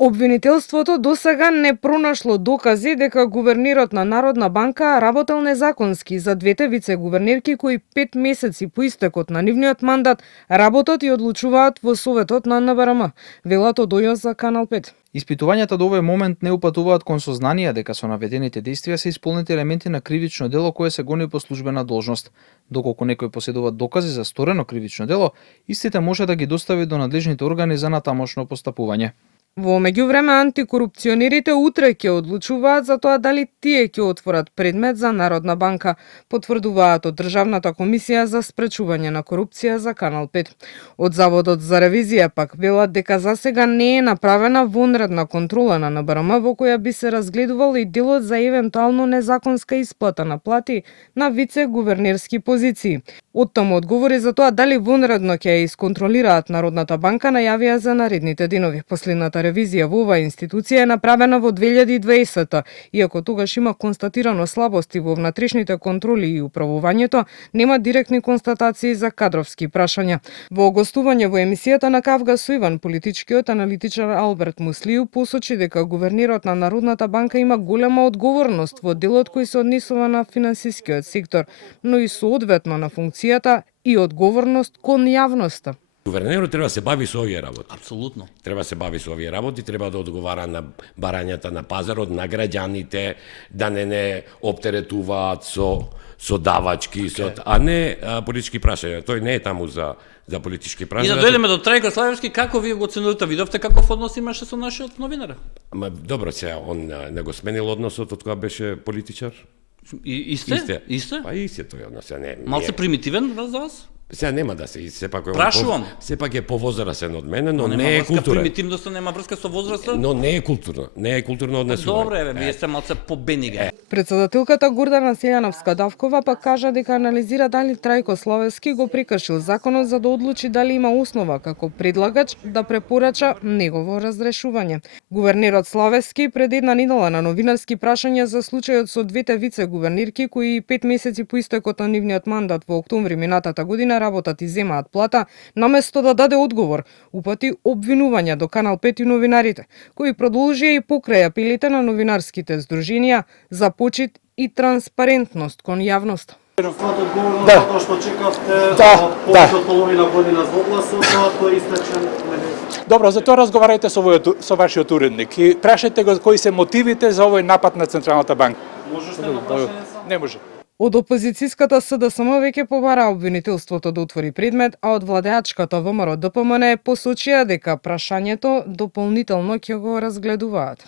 Обвинителството досега не пронашло докази дека гувернерот на Народна банка работел незаконски за двете вице-гувернерки кои 5 месеци по истекот на нивниот мандат работат и одлучуваат во Советот на НБРМ, велат од ОЈО за Канал 5. Испитувањата до овој момент не упатуваат кон сознание дека со наведените действија се исполнети елементи на кривично дело кое се гони по службена должност. Доколку некој поседува докази за сторено кривично дело, истите може да ги достави до надлежните органи за натамошно постапување. Во меѓувреме антикорупционерите утре ќе одлучуваат за тоа дали тие ќе отворат предмет за Народна банка, потврдуваат од Државната комисија за спречување на корупција за Канал 5. Од Заводот за ревизија пак велат дека засега не е направена вонредна контрола на НБРМ во која би се разгледувал и делот за евентуално незаконска исплата на плати на вице-гувернерски позиции. Оттаму одговори за тоа дали вонредно ќе ја исконтролираат Народната банка најавија за наредните денови. Последната ревизија во оваа институција е направена во 2020, иако тогаш има констатирано слабости во внатрешните контроли и управувањето, нема директни констатации за кадровски прашања. Во гостување во емисијата на Кавга со Иван, политичкиот аналитичар Алберт Муслију посочи дека гувернерот на Народната банка има голема одговорност во делот кој се однесува на финансискиот сектор, но и соодветно на функцијата и одговорност кон јавноста. Гувернерот треба да се бави со овие работи. Апсолутно. Треба да се бави со овие работи, треба да одговара на барањата на пазарот, на граѓаните, да не оптеретуваат со давачки, а не политички прашања. Тој не е таму за политички прашања. И да дојдеме до Трајко Славевски, како вие го оценувате, видовте каков однос имаше со нашиот новинар? Добро, сега он не го сменил односот од кога беше политичар? Исте? Па исте тој однос, не. Малце примитивен за вас? Сега нема да се, сепак сепак е повозрасен од мене, но не е културен. Примитивноста нема врска со возраста? Но не е културно, не е културно однесување. Добре, вие сте малце побениген. Председателката Гордана Селјановска-Давкова пак кажа дека анализира дали Трајко Славевски го прекршил законот за да одлучи дали има основа како предлагач да препорача негово разрешување. Гувернерот Славевски пред една недела на новинарски прашања за случајот со двете вице-гувернерки кои 5 месеци по истекот на нивниот мандат во октомври минатата година работат и земаат плата, наместо да даде одговор, упати обвинувања до Канал 5 и новинарите, кои продолжија и покрај апелите на новинарските здруженија за почит и транспарентност кон јавноста. Тоа што чекавте повеќе од половина година за огласот, тоа е истечен. Добро, за тоа разговарајте со вашиот уредник и прашајте го кои се мотивите за овој напад на Централната банка. Можете да прашање? Не може. Од опозицијската СДСМ веќе побара обвинителството да отвори предмет, а од владеачката ВМРО ДПМН посочија дека прашањето дополнително ќе го разгледуваат.